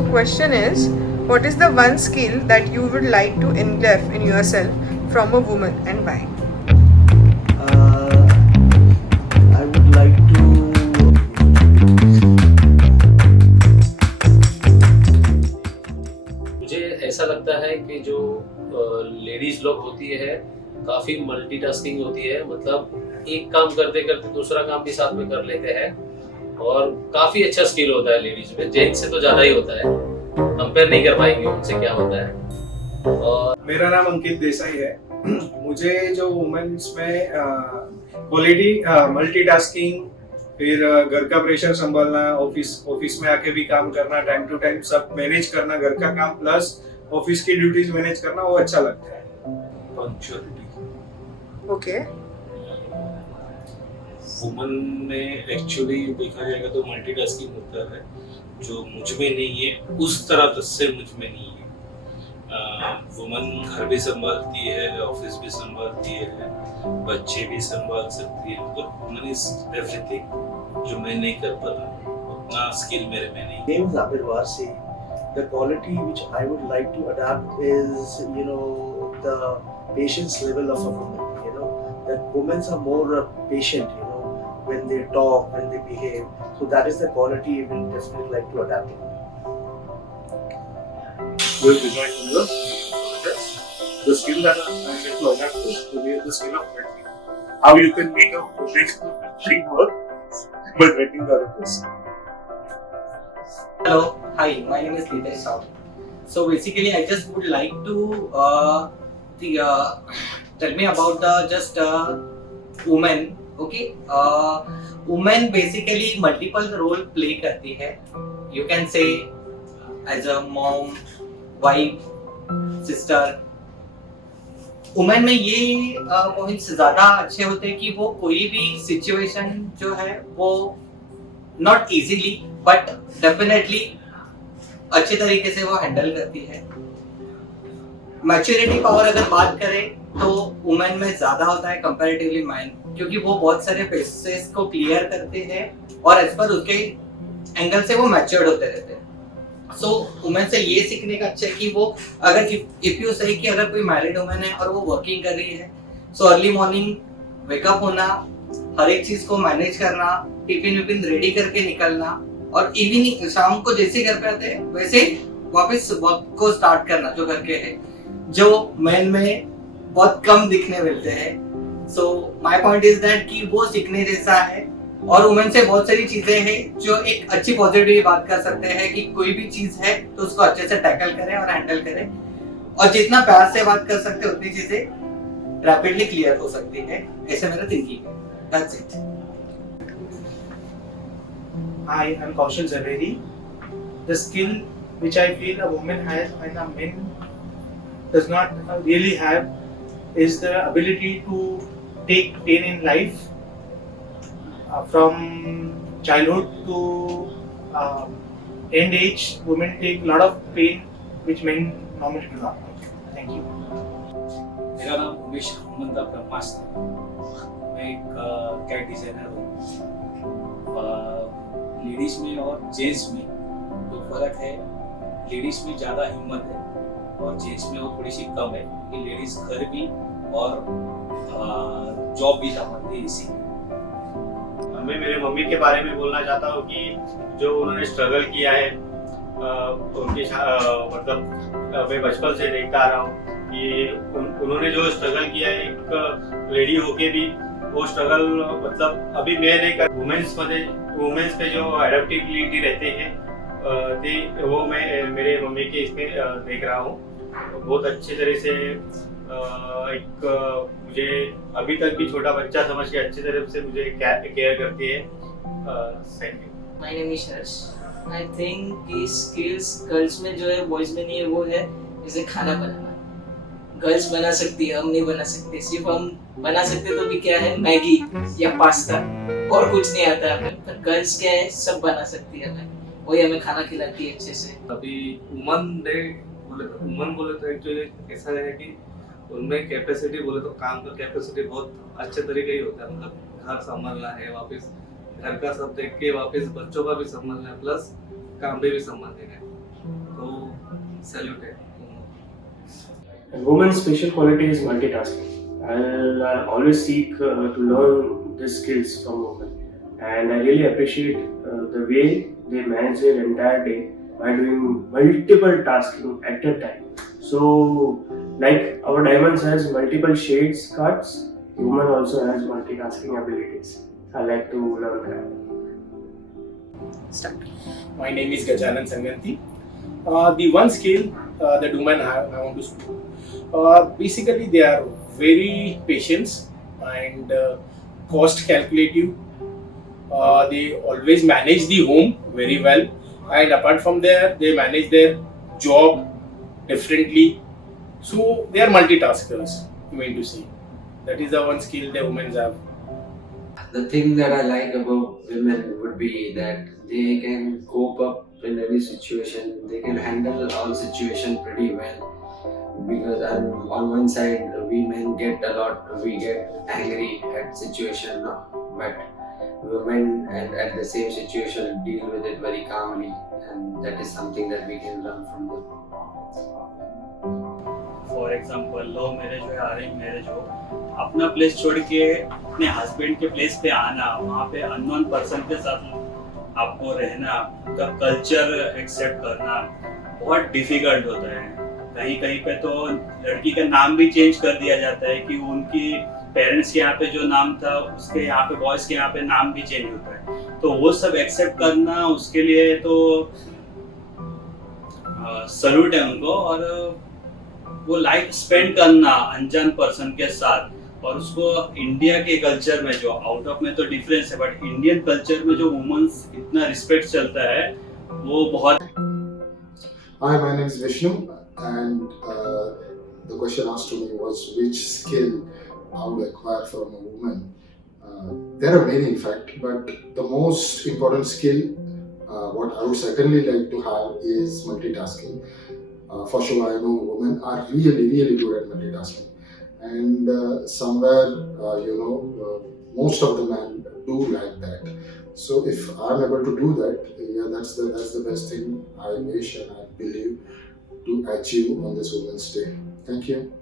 So question is, what is the one skill that you would like to engraft in yourself from a woman and why? I would like to. मुझे ऐसा लगता है कि जो ladies लोग होती है काफी मल्टीटास्किंग होती है, मतलब एक काम करते करते दूसरा काम भी साथ में कर लेते हैं और काफी अच्छा स्किल होता है लेडीज में। जेंट्स से तो ज्यादा ही होता है, कंपेयर नहीं कर पाएंगे उनसे क्या होता है। और मेरा नाम अंकित देसाई है। मुझे जो वुमेन्स में क्वालिटी मल्टीटास्किंग, फिर घर का प्रेशर संभालना, ऑफिस में आके भी काम करना, टाइम टू टाइम सब मैनेज करना, घर का काम प्लस ऑफिस की ड्यूटीज मैनेज करना, वो अच्छा लगता है। पंक्चुअलिटी। Okay. वुमन में एक्चुअली देखा जाएगा तो मल्टीटास्किंग होता है, जो मुझ में नहीं है उस तरह से मुझ में नहीं है। वुमन घर भी संभालती है, ऑफिस भी संभालती है, बच्चे भी संभाल सकती है, मतलब वुमन इज एवरीथिंग, जो मैं नहीं कर पाता, उतना स्किल मेरे में नहीं। My name is Abir Warsi. The quality which I would like to adapt is, the patience level of a woman. That women are more patient, when they talk, when they behave. So that is the quality I will definitely like to adapt. Will design the skill that I like to adapt to be the skill of netting. How you can make a thing work by netting the other person. Hello, hi, my name is Nitesh Saul. So basically, I just would like to tell me about the woman. Okay, woman basically multiple role play करती है. You can say as a mom, wife, sister. Women में ये points ज्यादा अच्छे होते हैं कि वो कोई भी सिचुएशन जो है वो नॉट इजीली बट डेफिनेटली अच्छे तरीके से वो हैंडल करती है। मैच्योरिटी पावर अगर बात करें तो वुमेन में ज्यादा होता है कंपैरेटिवली मैन, क्योंकि वो बहुत सारे फेसेस को क्लियर करते हैं और एज पर उसके एंगल से वो मैच्योर्ड होते रहते हैं। सो वुमेन से ये सीखने का अच्छा है कि वो अगर इफ यू से कि अगर कोई मैरिड वुमेन है और वो वर्किंग कर रही है, सो अर्ली मॉर्निंग वेकअप होना, हर एक चीज को मैनेज करना, टिफिन विफिन रेडी करके निकलना और इवनिंग शाम को जैसे घर पे आते हैं वैसे वापस वर्क को स्टार्ट करना जो करके है, जो मैन में बहुत कम दिखने मिलते हैं। So my point is that कि वो सीखने जैसा है और वुमेन से बहुत सारी चीजें हैं जो एक अच्छी पॉजिटिव बात कर सकते हैं कि कोई भी चीज है तो उसको अच्छे से टैकल करें और हैंडल करें, और जितना प्यार से बात कर सकते हैं उतनी चीजें रैपिडली क्लियर हो सकती है। ऐसे मेरा थिंकिंग है। That's it. Hi, I'm Kaushal Zaveri. The skill which I feel a woman has and a man does not really have is the ability to take pain in life. From childhood to end age, women take a lot of pain which men normally do not take. Thank you. मेरा नाम उमेश हनुमंता ब्रह्मास्त्र। मैं एक cat designer हूँ। Ladies में और gents में जो फर्क है, लेडीज में ज़्यादा हिम्मत है और जेंट्स में वो थोड़ी सी कम है कि लेडीज घर भी और जॉब भी संभालती है। इसी मैं मेरे मम्मी के बारे में बोलना चाहता हूँ कि जो उन्होंने स्ट्रगल किया है, उनकी मतलब मैं बचपन से देखता आ रहा हूँ कि उन्होंने जो स्ट्रगल किया है, एक लेडी होके भी वो स्ट्रगल मतलब अभी मैं नहीं कर। वुमेन्स पे जो एडेप्टिबिलिटी रहते हैं वो मैं मेरे मम्मी के इसमें देख रहा हूँ। बहुत अच्छे तरह से एक मुझे अभी तक भी छोटा बच्चा समझ के अच्छी तरह से मुझे केयर करती है। Thank you. My name is Harsh. I think कि स्किल्स गर्ल्स में जो है बॉयज में नहीं है, वो है जैसे खाना बनाना। गर्ल्स बना सकती है, हम नहीं बना सकते। सिर्फ हम बना सकते तो भी क्या है, मैगी या पास्ता, और कुछ नहीं आता हमें। पर गर्ल्स क्या है, सब बना सकती है, हमें वही हमें खाना खिलाती है अच्छे से। अभी वुमन बोले तो एक्चुअली ऐसा है कि उनमें कैपेसिटी बोले तो काम का कैपेसिटी बहुत अच्छे तरीके ही होता है। मतलब घर संभालना है, वापस घर का सब देख के वापस बच्चों का भी संभालना है, प्लस काम भी संभालना है। Saluted A woman's special quality is multitasking. I'll always seek to learn these skills from women, and I really appreciate the way they manage their entire day by doing multiple tasking at a time. So, like our diamonds has multiple shades cards, woman also has multitasking abilities. I like to learn that. Start. My name is Gajanan Sanganti. The one skill that women have, I want to speak. Basically, they are very patient and cost calculative. They always manage the home very well, and apart from there, they manage their job differently. So they are multitaskers. You mean to say that is the one skill the women have. The thing that I like about women would be that they can cope up in any situation. They can handle all situation pretty well. Because on one side we men get we get angry at situation, but women at the same situation deal with it very calmly, and that is something that we can learn from them. For example love marriage हो या arrange marriage हो, अपना place छोड़ के अपने husband के place पे आना, वहाँ पे अननोन पर्सन के साथ आपको रहना, उनका कल्चर एक्सेप्ट करना बहुत डिफिकल्ट होता है। कहीं कहीं पे तो लड़की का नाम भी चेंज कर दिया जाता है कि उनकी पेरेंट्स के यहाँ पे जो नाम था उसके यहाँ पे बॉयज के यहाँ पे नाम भी चेंज होता है। तो वो सब एक्सेप्ट करना उसके लिए तो सल्यूट है उनको। और वो लाइफ स्पेंड करना अनजान पर्सन के साथ, और उसको इंडिया के कल्चर में जो आउट ऑफ में तो डिफरेंस है, बट इंडियन कल्चर में जो वुमेन्स इतना रिस्पेक्ट चलता है वो बहुत। Hi, my name is Vishnu, and the question asked to me was which skill I would acquire from a woman. There are many, in fact, but the most important skill, what I would certainly like to have, is multitasking. For sure, I know women are really, really good at multitasking, and somewhere, most of the men do like that. So if I'm able to do that, yeah, that's the best thing I wish and I believe to achieve on this Women's Day. Thank you.